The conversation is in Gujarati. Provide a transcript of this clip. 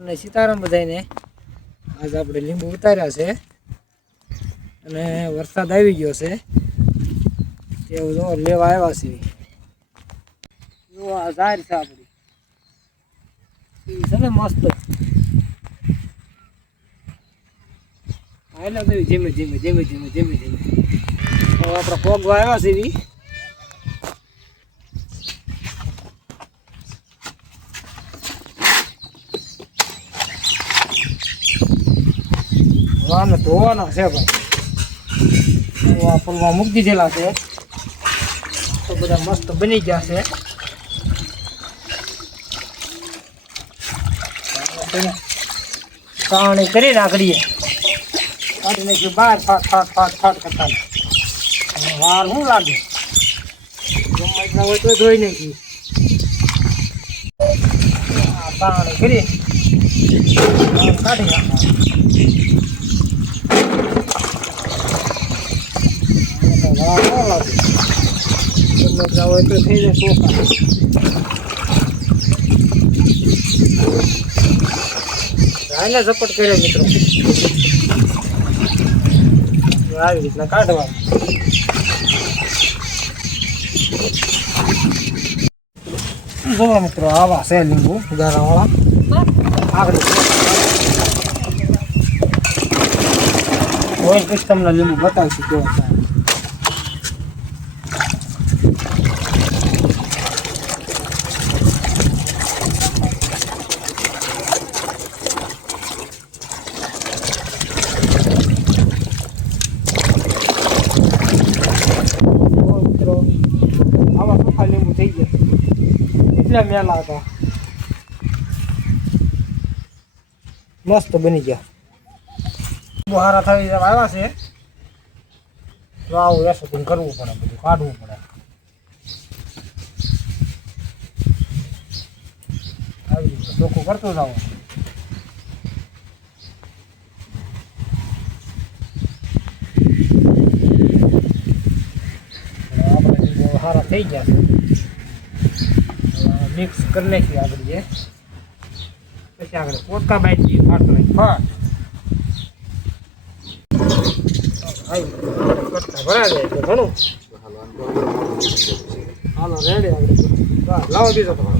અને સીતારામ બધાને આજ આપણે લીંબુ ઉતાર્યા છે અને વરસાદ આવી ગયો છે એવું જો લેવા આવ્યા છે જો આ ઝાડ છે આપણી છે ને મસ્ત આયલા તો ધીમે ધીમે ધીમે ધીમે ધીમે ધીમે આપણે પોગવા આવ્યા છે વાને ધોવાના છે ભાઈ આ પુલમાં મૂકી દીધેલા છે તો બધા મસ્ત બની ગયા છે કાણી કરી રાખડીએ કાઢી નાખ્યું બહાર ફાટ ફાટ ફાટ ફાટ કરતા વાર શું લાગે ગમે હોય તો ધોઈ નાખી કાણી કરી કાઢી નાખવા હોય તો થઈ જાય ચોખા રાયને ઝપટ કર્યો મિત્રો આવી રીતના કાઢવા જોવા મિત્રો આવા છે લીંબુ ગારાવાળા આગળ હોય કંઈક તમને લીંબુ બતાવીશું કેવા છે આવા સુખા લીંબુ થઈ ગયા એટલા મેલા હતા મસ્ત બની ગયા બહારા થઈ આવ્યા છે તો આવું એસું કરવું પડે બધું કાઢવું પડે આવી રીતે ચોખ્ખું કરતું જાવ સારા થઈ ગયા છે મિક્સ કરી નાખીએ આગળ જે પછી આગળ પોટકા બાંધી દઈએ ફાટ કરતા ભરા જાય તો ઘણું હાલો રેડી આગળ લાવો બીજો તમારો